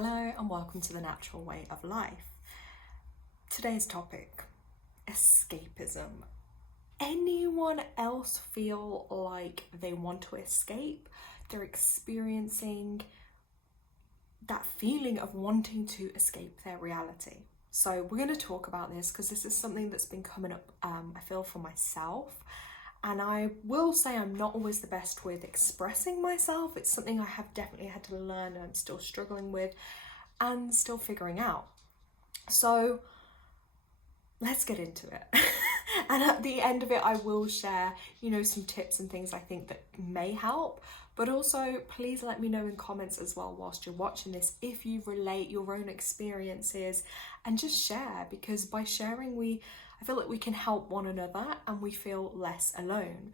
Hello and welcome to The Natural Way of Life. Today's topic, escapism. Anyone else feel like they want to escape? They're experiencing that feeling of wanting to escape their reality. So we're going to talk about this because this is something that's been coming up, I feel, for myself. And I will say I'm not always the best with expressing myself. It's something I have definitely had to learn and I'm still struggling with and still figuring out. So let's get into it. And at the end of it, I will share, some tips and things I think that may help. But also, please let me know in comments as well whilst you're watching this if you relate your own experiences and just share, because by sharing I feel like we can help one another and we feel less alone.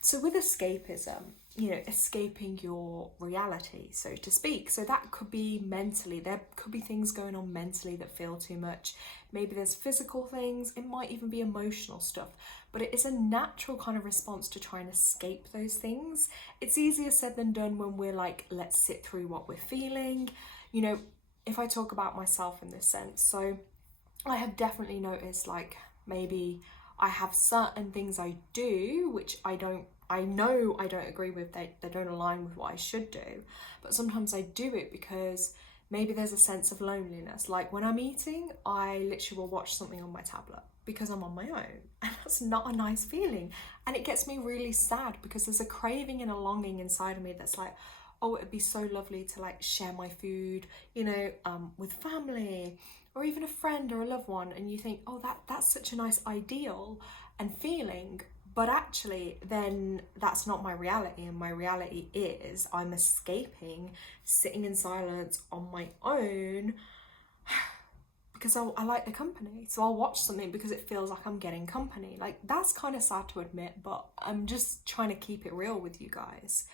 So with escapism, escaping your reality, so to speak. So that could be mentally, there could be things going on mentally that feel too much. Maybe there's physical things, it might even be emotional stuff, but it is a natural kind of response to try and escape those things. It's easier said than done when we're like, let's sit through what we're feeling. If I talk about myself in this sense, so I have definitely noticed like maybe I have certain things I do which I know I don't agree with, they don't align with what I should do, but sometimes I do it because maybe there's a sense of loneliness. Like when I'm eating, I literally will watch something on my tablet because I'm on my own, and that's not a nice feeling, and it gets me really sad because there's a craving and a longing inside of me that's like, oh, it'd be so lovely to like share my food, with family or even a friend or a loved one, and you think, oh, that's such a nice ideal and feeling, but actually then that's not my reality, and my reality is I'm escaping, sitting in silence on my own because I like the company. So I'll watch something because it feels like I'm getting company. Like, that's kind of sad to admit, but I'm just trying to keep it real with you guys.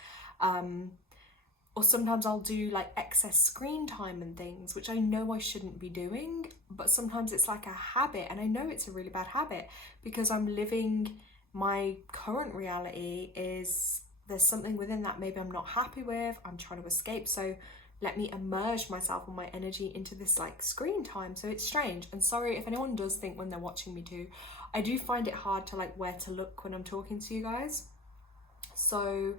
Or sometimes I'll do like excess screen time and things, which I know I shouldn't be doing, but sometimes it's like a habit, and I know it's a really bad habit because I'm living my current reality is there's something within that maybe I'm not happy with, I'm trying to escape, so let me immerse myself and my energy into this like screen time. So it's strange, and sorry if anyone does think when they're watching me too, I do find it hard to like where to look when I'm talking to you guys, so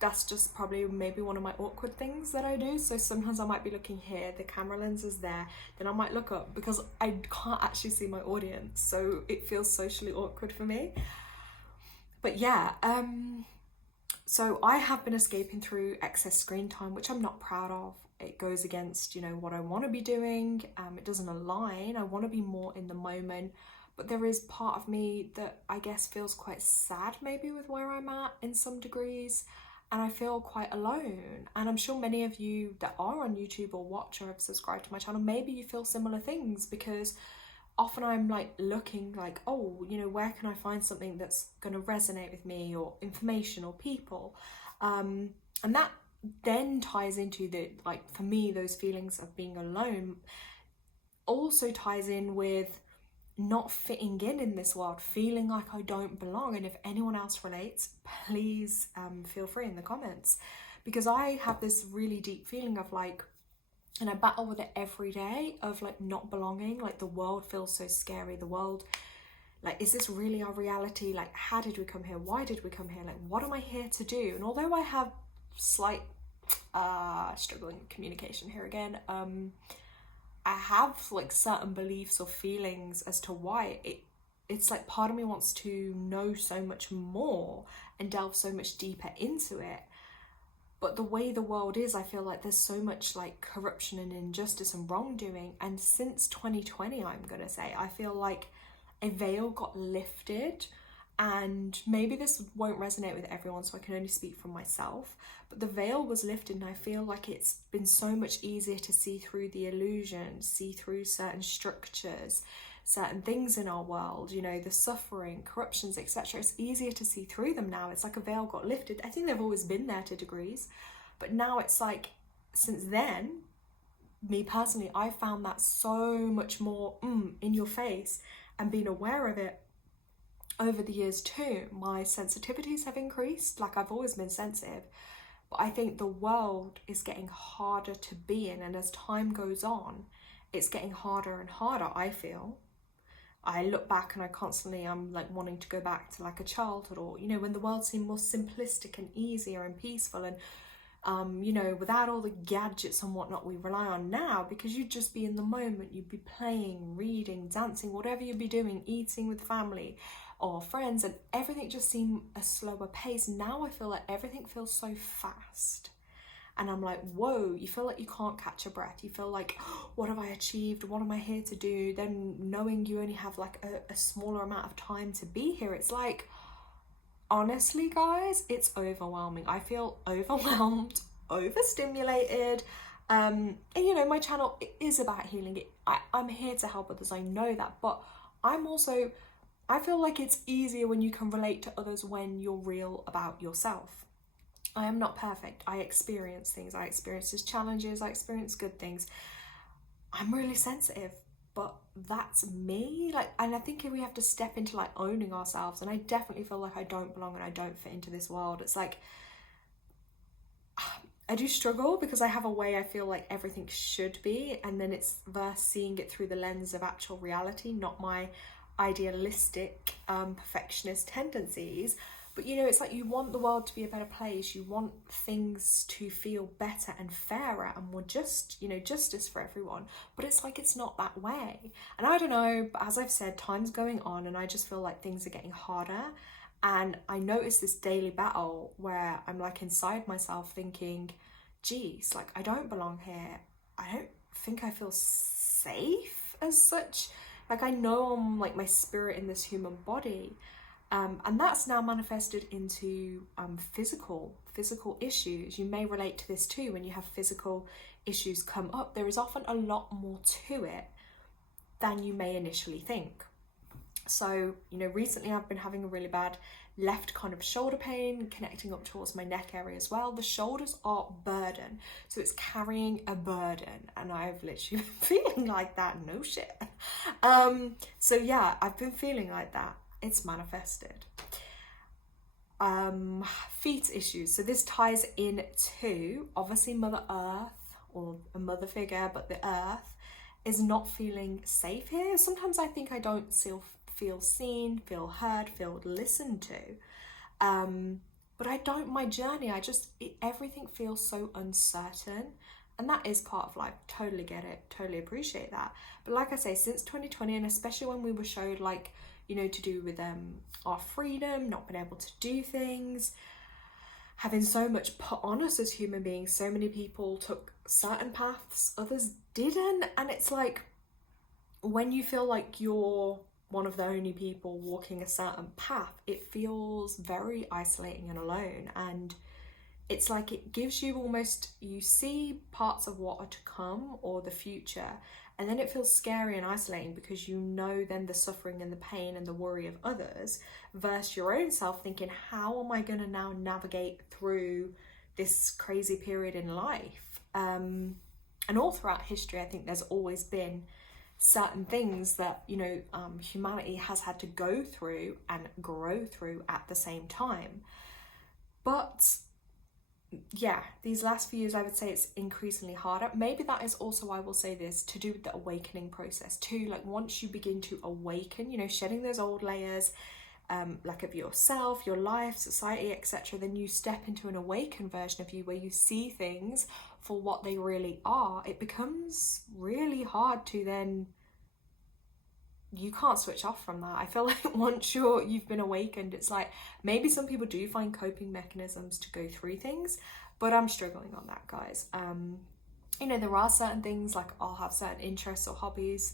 that's just probably maybe one of my awkward things that I do. So sometimes I might be looking here, the camera lens is there, then I might look up because I can't actually see my audience, so it feels socially awkward for me. But yeah, so I have been escaping through excess screen time, which I'm not proud of. It goes against, what I want to be doing. It doesn't align. I want to be more in the moment. But there is part of me that I guess feels quite sad maybe with where I'm at in some degrees. And I feel quite alone. And I'm sure many of you that are on YouTube or watch or have subscribed to my channel, maybe you feel similar things, because often I'm like looking like, oh, where can I find something that's going to resonate with me, or information or people, and that then ties into the, like, for me, those feelings of being alone also ties in with not fitting in this world, feeling like I don't belong. And if anyone else relates, please feel free in the comments, because I have this really deep feeling of like, and I battle with it every day, of like not belonging. Like, the world feels so scary. The world, like, is this really our reality? Like, how did we come here? Why did we come here? Like, what am I here to do? And although I have slight struggling with communication here again, I have like certain beliefs or feelings as to why it's like part of me wants to know so much more and delve so much deeper into it. But the way the world is, I feel like there's so much like corruption and injustice and wrongdoing. And since 2020, I'm gonna say, I feel like a veil got lifted, and maybe this won't resonate with everyone, so I can only speak from myself, but the veil was lifted, and I feel like it's been so much easier to see through the illusion, see through certain structures, certain things in our world, the suffering, corruptions, etc. It's easier to see through them now. It's like a veil got lifted. I think they've always been there to degrees, but now it's like, since then, me personally, I found that so much more in your face, and being aware of it over the years too. My sensitivities have increased. Like, I've always been sensitive, But I think the world is getting harder to be in, and as time goes on, it's getting harder and harder, I feel. I look back and I'm like wanting to go back to like a childhood, or, you know, when the world seemed more simplistic and easier and peaceful, and you know, without all the gadgets and whatnot we rely on now, because you'd just be in the moment, you'd be playing, reading, dancing, whatever you'd be doing, eating with family or friends, and everything just seemed a slower pace. Now I feel like everything feels so fast. And I'm like, whoa, you feel like you can't catch a breath. You feel like, oh, what have I achieved? What am I here to do? Then knowing you only have like a smaller amount of time to be here, it's like, honestly, guys, it's overwhelming. I feel overwhelmed, overstimulated. And you know, my channel is about healing. I'm here to help others, I know that. But I feel like it's easier when you can relate to others when you're real about yourself. I am not perfect. I experience things. I experience challenges. I experience good things. I'm really sensitive, but that's me. Like, and I think we have to step into like owning ourselves. And I definitely feel like I don't belong and I don't fit into this world. It's like, I do struggle because I have a way I feel like everything should be, and then it's versus seeing it through the lens of actual reality, not my idealistic perfectionist tendencies. But you know, it's like you want the world to be a better place, you want things to feel better and fairer and more just, you know, justice for everyone, but it's like it's not that way. And I don't know, but as I've said, time's going on and I just feel like things are getting harder. And I notice this daily battle where I'm like inside myself thinking, geez, like I don't belong here. I don't think I feel safe as such. Like I know I'm like my spirit in this human body. And that's now manifested into physical issues. You may relate to this too. When you have physical issues come up, there is often a lot more to it than you may initially think. So, you know, recently I've been having a really bad left kind of shoulder pain connecting up towards my neck area as well. The shoulders are burden, so it's carrying a burden, and I've literally been feeling like that. No shit. So yeah, I've been feeling like that. It's manifested. Feet issues. So this ties in to obviously Mother Earth, or a mother figure, but the earth is not feeling safe here. Sometimes I think I don't feel seen, feel heard, feel listened to. But I don't, my journey, everything feels so uncertain. And that is part of life. Totally get it. Totally appreciate that. But like I say, since 2020, and especially when we were showed like, you know, to do with our freedom, not being able to do things, having so much put on us as human beings. So many people took certain paths, others didn't. And it's like, when you feel like you're one of the only people walking a certain path, it feels very isolating and alone. And it's like it gives you almost, you see parts of what are to come or the future, and then it feels scary and isolating because you know then the suffering and the pain and the worry of others versus your own self thinking, how am I going to now navigate through this crazy period in life? And all throughout history, I think there's always been certain things that, you know, humanity has had to go through and grow through at the same time. But yeah, these last few years, I would say it's increasingly harder. Maybe that is also, I will say this, to do with the awakening process too. Like once you begin to awaken, you know, shedding those old layers, like of yourself, your life, society, etc., then you step into an awakened version of you where you see things for what they really are. It becomes really hard to then, you can't switch off from that. I feel like once you've been awakened, it's like, maybe some people do find coping mechanisms to go through things, but I'm struggling on that, guys. You know, there are certain things, like I'll have certain interests or hobbies,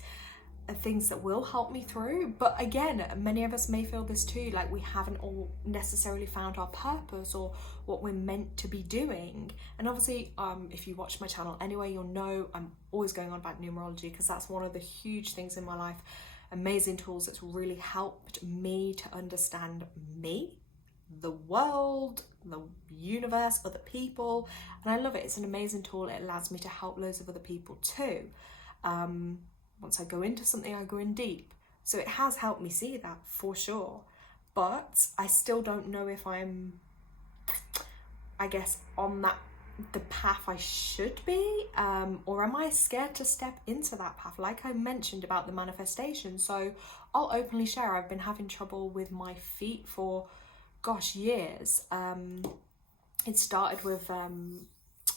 things that will help me through. But again, many of us may feel this too, like we haven't all necessarily found our purpose or what we're meant to be doing. And obviously, if you watch my channel anyway, you'll know I'm always going on about numerology because that's one of the huge things in my life. Amazing tools that's really helped me to understand me, the world, the universe, other people, and I love it. It's an amazing tool. It allows me to help loads of other people too. Once I go into something, I go in deep. So it has helped me see that for sure. But I still don't know if I'm I guess, on the path I should be, or am I scared to step into that path, like I mentioned about the manifestation? So I'll openly share, I've been having trouble with my feet for, gosh, years. It started with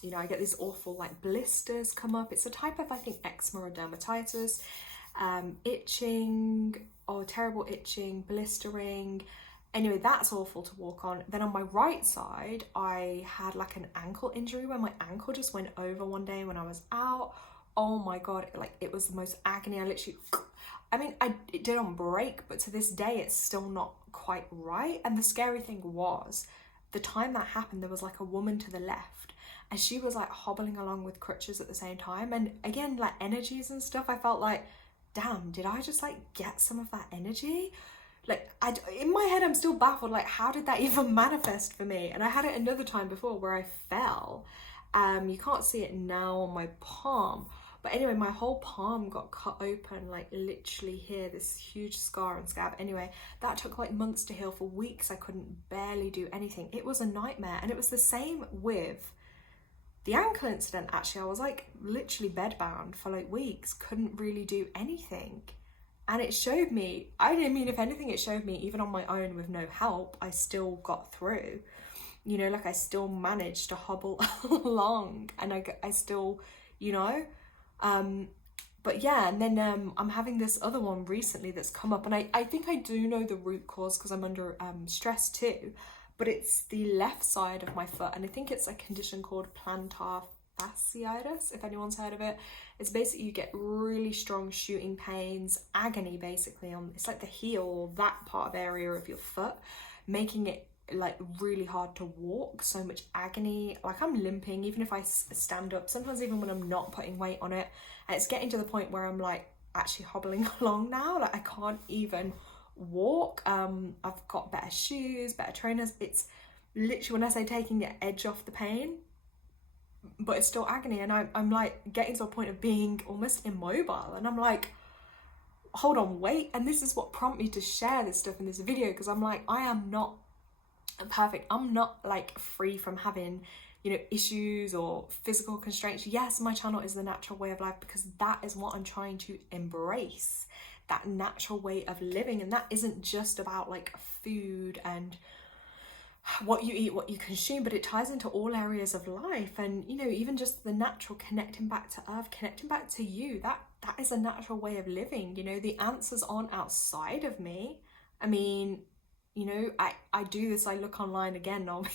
you know, I get these awful like blisters come up. It's a type of, I think, eczema or dermatitis, itching, or terrible itching, blistering. Anyway, that's awful to walk on. Then on my right side, I had like an ankle injury where my ankle just went over one day when I was out. Oh my God, like it was the most agony. I literally, I mean, it did on break, but to this day, it's still not quite right. And the scary thing was, the time that happened, there was like a woman to the left and she was like hobbling along with crutches at the same time. And again, like energies and stuff, I felt like, damn, did I just like get some of that energy? Like, in my head, I'm still baffled, like, how did that even manifest for me? And I had it another time before where I fell. You can't see it now on my palm. But anyway, my whole palm got cut open, like literally here, this huge scar and scab. Anyway, that took like months to heal. For weeks, I couldn't barely do anything. It was a nightmare. And it was the same with the ankle incident, actually. I was like literally bedbound for like weeks, couldn't really do anything. And it showed me, I mean, if anything, it showed me even on my own with no help, I still got through. You know, like I still managed to hobble along, and I still, you know, but yeah. And then I'm having this other one recently that's come up, and I think I do know the root cause because I'm under stress too, but it's the left side of my foot, and I think it's a condition called plantar fasciitis, if anyone's heard of it. It's basically you get really strong shooting pains, agony basically on, it's like the heel, that part of area of your foot, making it like really hard to walk, so much agony. Like I'm limping even if I stand up, sometimes even when I'm not putting weight on it, and it's getting to the point where I'm like actually hobbling along now, like I can't even walk. I've got better shoes, better trainers. It's literally, when I say taking the edge off the pain, but it's still agony, and I'm like getting to a point of being almost immobile, and I'm like, hold on, wait. And this is what prompted me to share this stuff in this video, because I'm like, I am not perfect. I'm not like free from having, you know, issues or physical constraints. Yes, my channel is the natural way of life, because that is what I'm trying to embrace, that natural way of living. And that isn't just about like food and what you eat, what you consume, but it ties into all areas of life. And you know, even just the natural, connecting back to earth, connecting back to you, that is a natural way of living. You know, the answers aren't outside of me. I mean, you know, I do this, I look online again, I'll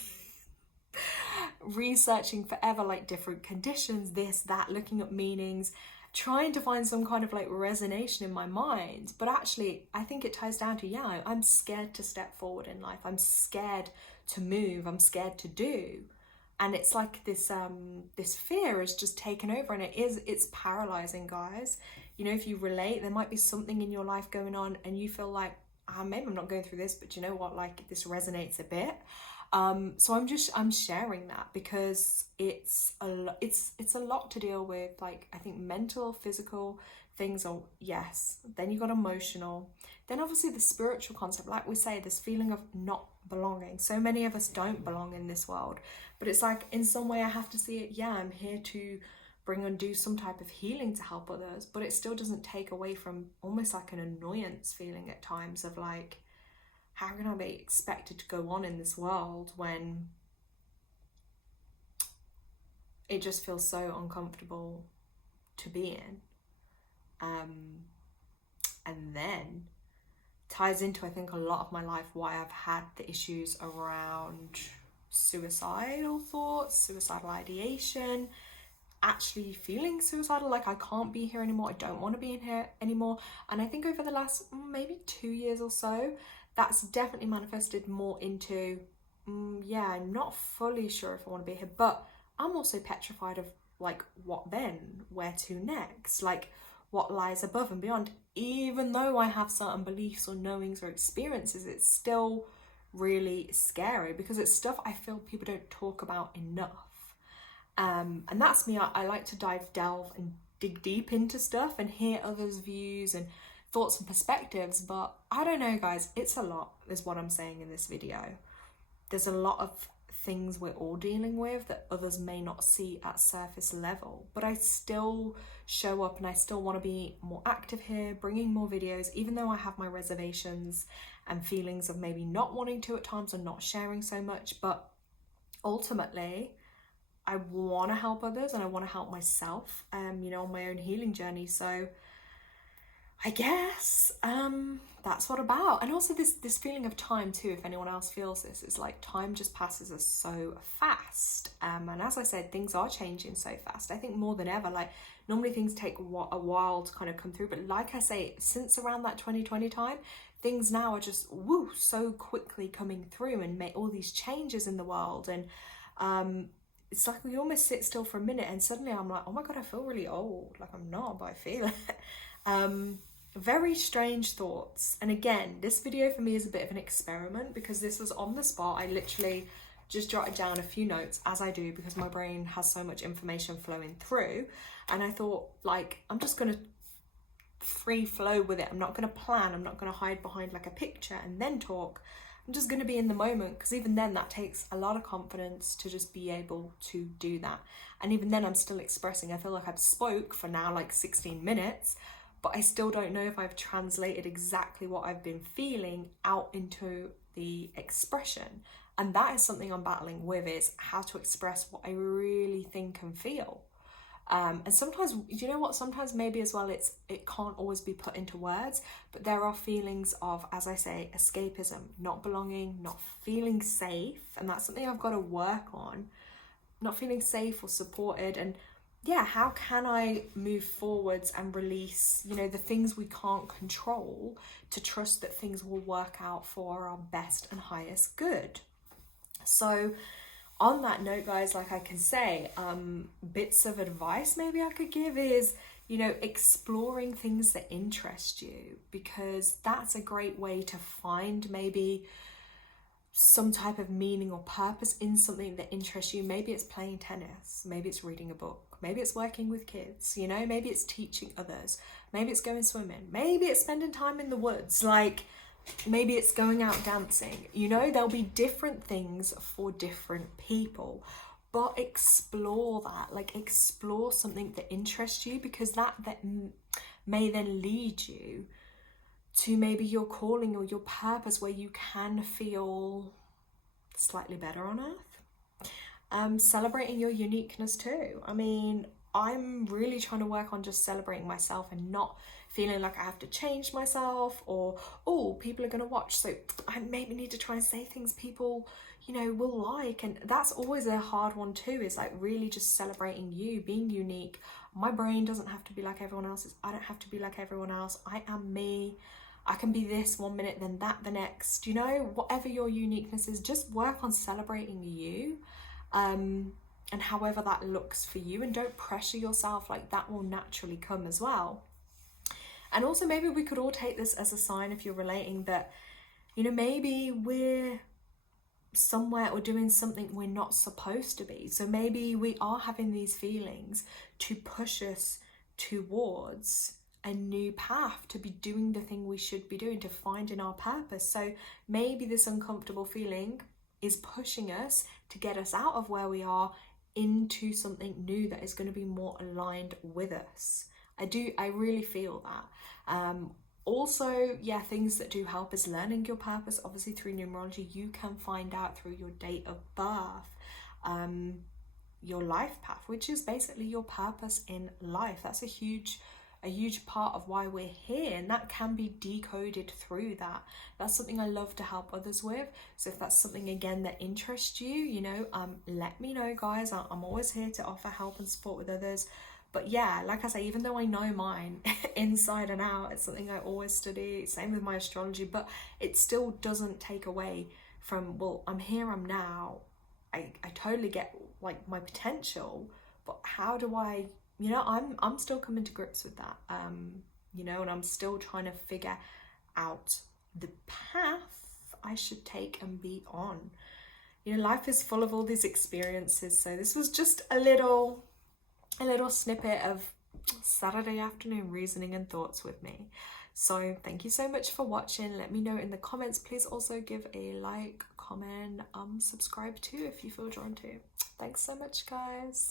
researching forever, like different conditions, this, that, looking up meanings, trying to find some kind of like resonation in my mind. But actually, I think it ties down to, yeah, I'm scared to step forward in life. I'm scared to move. I'm scared to do. And it's like this this fear is just taken over, and it's paralyzing, guys. You know, if you relate, there might be something in your life going on and you feel like, maybe I'm not going through this, but you know what, like this resonates a bit. So I'm sharing that because it's a lot to deal with. Like, I think mental, physical things are, yes, then you got emotional, then obviously the spiritual concept, like we say, this feeling of not belonging. So many of us don't belong in this world, but it's like in some way I have to see it, yeah, I'm here to bring and do some type of healing to help others, but it still doesn't take away from almost like an annoyance feeling at times of like, how can I be expected to go on in this world when it just feels so uncomfortable to be in? And then ties into, I think, a lot of my life, why I've had the issues around suicidal thoughts, suicidal ideation, actually feeling suicidal, like I can't be here anymore, I don't want to be in here anymore. And I think over the last maybe 2 years or so, that's definitely manifested more into, yeah, I'm not fully sure if I want to be here, but I'm also petrified of like, what then? Where to next? Like, what lies above and beyond? Even though I have certain beliefs or knowings or experiences, it's still really scary because it's stuff I feel people don't talk about enough. And that's me. I like to delve and dig deep into stuff and hear others' views and thoughts and perspectives, but I don't know, guys, it's a lot is what I'm saying in this video. There's a lot of things we're all dealing with that others may not see at surface level. But I still show up and I still want to be more active here, bringing more videos, even though I have my reservations and feelings of maybe not wanting to at times and not sharing so much. But ultimately, I want to help others and I want to help myself, on my own healing journey. So I guess that's what about. And also this feeling of time too, if anyone else feels this, it's like time just passes us so fast. And as I said, things are changing so fast. I think more than ever, like normally things take a while to kind of come through. But like I say, since around that 2020 time, things now are just so quickly coming through and make all these changes in the world. And it's like we almost sit still for a minute and suddenly I'm like, oh my God, I feel really old. Like I'm not, but I feel it. Very strange thoughts. And again, this video for me is a bit of an experiment because this was on the spot. I literally just jotted down a few notes, as I do, because my brain has so much information flowing through. And I thought, like, I'm just going to free flow with it. I'm not going to plan. I'm not going to hide behind like a picture and then talk. I'm just going to be in the moment, because even then that takes a lot of confidence to just be able to do that. And even then I'm still expressing. I feel like I've spoke for now like 16 minutes, but I still don't know if I've translated exactly what I've been feeling out into the expression. And that is something I'm battling with, is how to express what I really think and feel. And sometimes, you know what, sometimes maybe as well, it can't always be put into words, but there are feelings of, as I say, escapism, not belonging, not feeling safe. And that's something I've got to work on, not feeling safe or supported. And yeah, how can I move forwards and release, the things we can't control, to trust that things will work out for our best and highest good. So on that note, guys, like I can say, bits of advice maybe I could give is, exploring things that interest you, because that's a great way to find maybe some type of meaning or purpose in something that interests you. Maybe it's playing tennis, maybe it's reading a book, maybe it's working with kids, maybe it's teaching others, maybe it's going swimming, maybe it's spending time in the woods, like maybe it's going out dancing. There'll be different things for different people, but explore that, like explore something that interests you, because that may then lead you to maybe your calling or your purpose, where you can feel slightly better on earth. Celebrating your uniqueness too. I mean, I'm really trying to work on just celebrating myself and not feeling like I have to change myself, or, oh, people are going to watch, so I maybe need to try and say things people, will like. And that's always a hard one too, is like really just celebrating you, being unique. My brain doesn't have to be like everyone else's. I don't have to be like everyone else. I am me. I can be this one minute, then that the next. Whatever your uniqueness is, just work on celebrating you, and however that looks for you, and don't pressure yourself. Like that will naturally come as well. And also maybe we could all take this as a sign, if you're relating, that maybe we're somewhere or doing something we're not supposed to be. So maybe we are having these feelings to push us towards a new path, to be doing the thing we should be doing, to finding our purpose. So maybe this uncomfortable feeling is pushing us to get us out of where we are into something new that is going to be more aligned with us. I really feel that. Also, things that do help is learning your purpose. Obviously through numerology, you can find out through your date of birth, your life path, which is basically your purpose in life. That's a huge part of why we're here, and that can be decoded through that. That's something I love to help others with. So if that's something again that interests you, let me know, guys. I'm always here to offer help and support with others. But yeah, like I say, even though I know mine inside and out, it's something I always study, same with my astrology, but it still doesn't take away from, well, I'm here, I'm now. I totally get like my potential, but how do I, I'm still coming to grips with that, and I'm still trying to figure out the path I should take and be on. Life is full of all these experiences, so this was just a little snippet of Saturday afternoon reasoning and thoughts with me. So thank you so much for watching. Let me know in the comments. Please also give a like, comment, subscribe too if you feel drawn to. Thanks so much, guys.